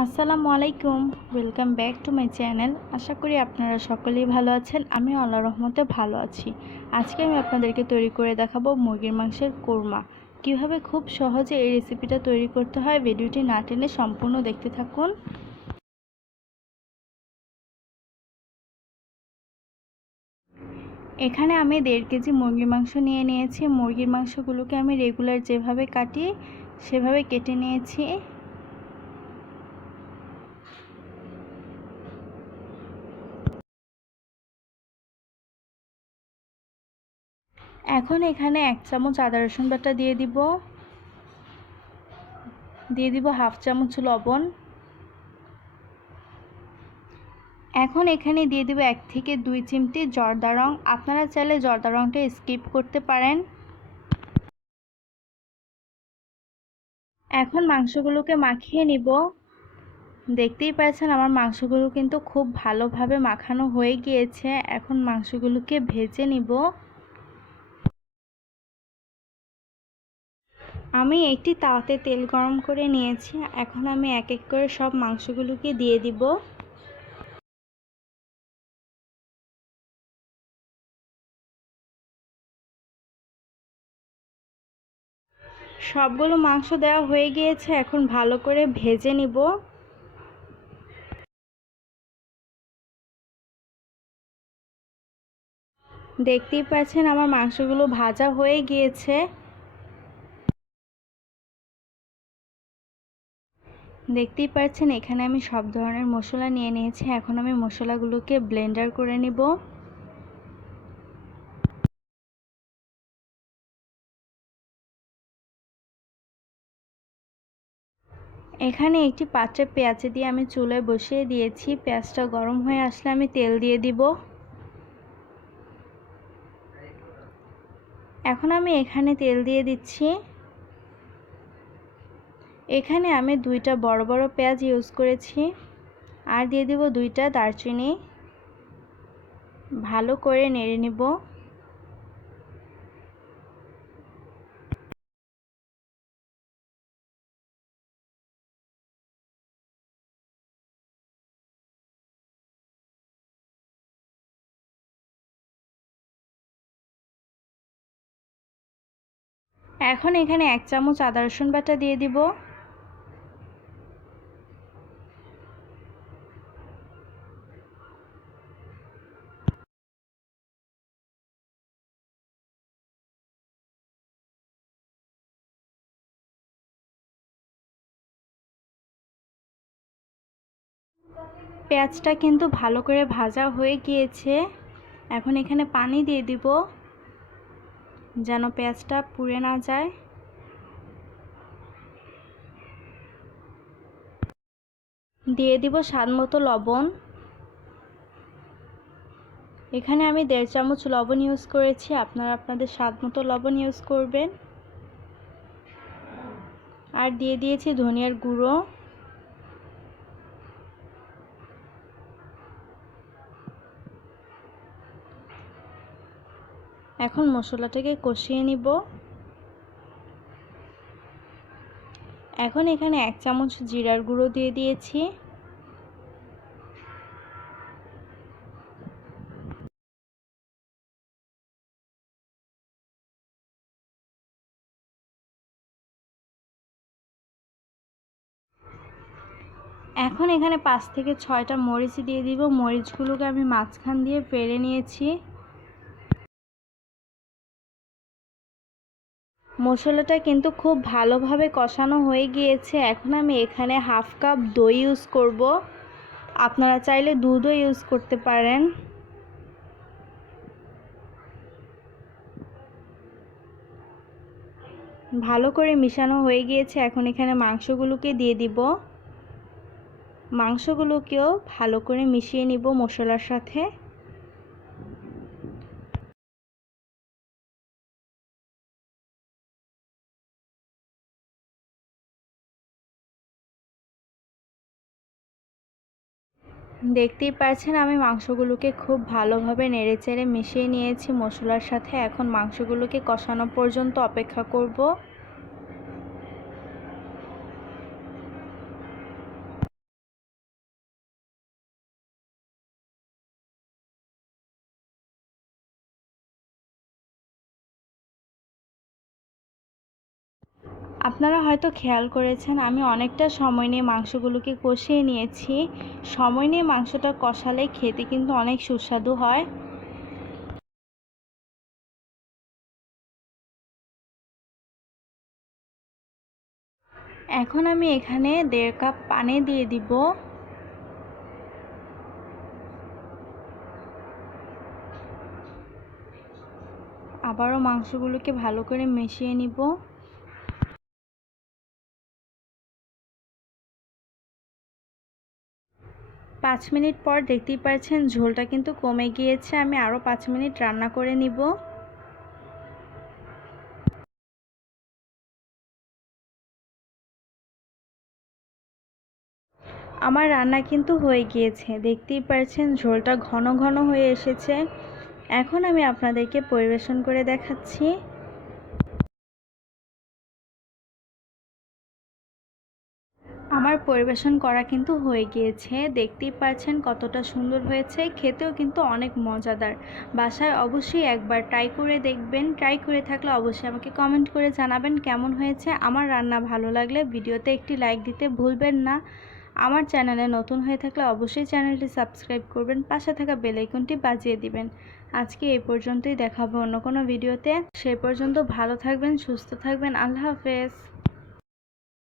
আসসালামু আলাইকুম, welcome back to my channel. আশা করি আপনারা সকলেই ভালো আছেন। আমি আল্লাহর রহমতে ভালো আছি। আজকে আমি আপনাদেরকে তৈরি করে দেখাবো মুরগির মাংসের কোরমা। কীভাবে খুব সহজে এই রেসিপিটা তৈরি করতে হয়, ভিডিওটি না টেনে সম্পূর্ণ দেখতে থাকুন। এখানে আমি 1.5 কেজি মুরগির মাংস নিয়ে নিয়েছি। মুরগির মাংসগুলোকে আমি রেগুলার যেভাবে কাটি সেভাবে কেটে নিয়েছি। এখন এখানে 1 চামচ আদা রসুন বাটা দিয়ে দিব 1/2 চামচ লবণ। এখন এখানে দিয়ে দেব 1 থেকে 2 চিমটি জর্দা রং। আপনারা চাইলে জর্দা রংটা স্কিপ করতে পারেন। এখন মাংসগুলোকে মাখিয়ে নিব। দেখতেই পাচ্ছেন আমার মাংসগুলো কিন্তু খুব ভালোভাবে মাখানো হয়ে গিয়েছে। এখন মাংসগুলোকে ভেজে নিব। আমি একটি তাওয়াতে তেল গরম করে নিয়েছি। এখন আমি এক এক করে সব মাংসগুলোকে দিয়ে দিব। সবগুলো মাংস দেওয়া হয়ে গিয়েছে। এখন ভালো করে ভেজে নিব। দেখতেই পাচ্ছেন আমার মাংসগুলো ভাজা হয়ে গিয়েছে। দেখতেই পাচ্ছেন এখানে আমি সব ধরনের মশলা নিয়ে নিয়েছি। এখন আমি মশলাগুলোকে ব্লেন্ডার করে নিব। এখানে একটি পাত্রে পেঁয়াজ দিয়ে আমি চুলায় বসিয়ে দিয়েছি। পেঁয়াজটা গরম হয়ে আসলে আমি তেল দিয়ে দিব। এখন আমি এখানে তেল দিয়ে দিচ্ছি। এখানে আমি 2টা বড় বড় পেঁয়াজ ইউজ করেছি। আর দিয়ে দিব 2টা দারচিনি। ভালো করে নেড়ে নিব। এখন এখানে 1 চামচ আদা রসুন বাটা দিয়ে দিব। পেঁয়াজটা কিন্তু ভালো করে ভাজা হয়ে গিয়েছে। এখন এখানে পানি দিয়ে দিব যেন পেঁয়াজটা পুড়ে না যায়। দিয়ে দিব স্বাদমতো লবণ। এখানে আমি 1.5 চামচ লবণ ইউজ করেছি। আপনারা আপনাদের স্বাদমতো লবণ ইউজ করবেন। আর দিয়ে দিয়েছি ধনিয়ার গুঁড়ো। এখন মশলাটাকে কষিয়ে নিব। এখন এখানে 1 চামচ জিরার গুঁড়ো দিয়ে দিয়েছি। এখন এখানে 5 থেকে 6টা মরিচ দিয়ে দিব। মরিচগুলোকে আমি মাঝখান দিয়ে পেরে নিয়েছি। মশলাটা কিন্তু খুব ভালোভাবে কষানো হয়ে গিয়েছে। এখন আমি এখানে 1/2 কাপ দই ইউজ করব। আপনারা চাইলে দুধও ইউজ করতে পারেন। ভালো করে মিশানো হয়ে গিয়েছে। এখন এখানে মাংসগুলোকে দিয়ে দিব। মাংসগুলোকেও ভালো করে মিশিয়ে নিব মশলার সাথে। দেখতেই পাচ্ছেন আমি মাংসগুলোকে খুব ভালোভাবে নেড়েচেড়ে মিশিয়ে নিয়েছি মশলার সাথে। এখন মাংসগুলোকে কষানো পর্যন্ত অপেক্ষা করব। আপনারা হয়তো খেয়াল করেছেন আমি অনেকটা সময় নিয়ে মাংসগুলোকে কষিয়ে নিয়েছি। সময় নিয়ে মাংসটা কষালে খেতে কিন্তু অনেক সুস্বাদু হয়। এখন আমি এখানে 1.5 কাপ পানি দিয়ে দিব। আবারও মাংসগুলোকে ভালো করে মিশিয়ে নিব। 5 মিনিট পর দেখতেই পাচ্ছেন ঝোলটা কিন্তু কমে গিয়েছে। আমি আরও 5 মিনিট রান্না করে নিব। আমার রান্না কিন্তু হয়ে গিয়েছে, দেখতেই পাচ্ছেন ঝোলটা ঘন ঘন হয়ে এসেছে। এখন আমি আপনাদেরকে পরিবেশন করে দেখাচ্ছি। আমার পরিবেশন করা কিন্তু হয়ে গিয়েছে, দেখতেই পাচ্ছেন কতটা সুন্দর হয়েছে, খেতেও কিন্তু অনেক মজাদার। বাসায় অবশ্যই একবার ট্রাই করে দেখবেন। ট্রাই করে থাকলে অবশ্যই আমাকে কমেন্ট করে জানাবেন কেমন হয়েছে। আমার রান্না ভালো লাগলে ভিডিওতে একটি লাইক দিতে ভুলবেন না। আমার চ্যানেলে নতুন হয়ে থাকলে অবশ্যই চ্যানেলটি সাবস্ক্রাইব করবেন, পাশে থাকা বেল আইকনটি বাজিয়ে দিবেন। আজকে এই পর্যন্তই, দেখা হবে অন্য কোনো ভিডিওতে। সেই পর্যন্ত ভালো থাকবেন, সুস্থ থাকবেন। আল্লাহ হাফেজ।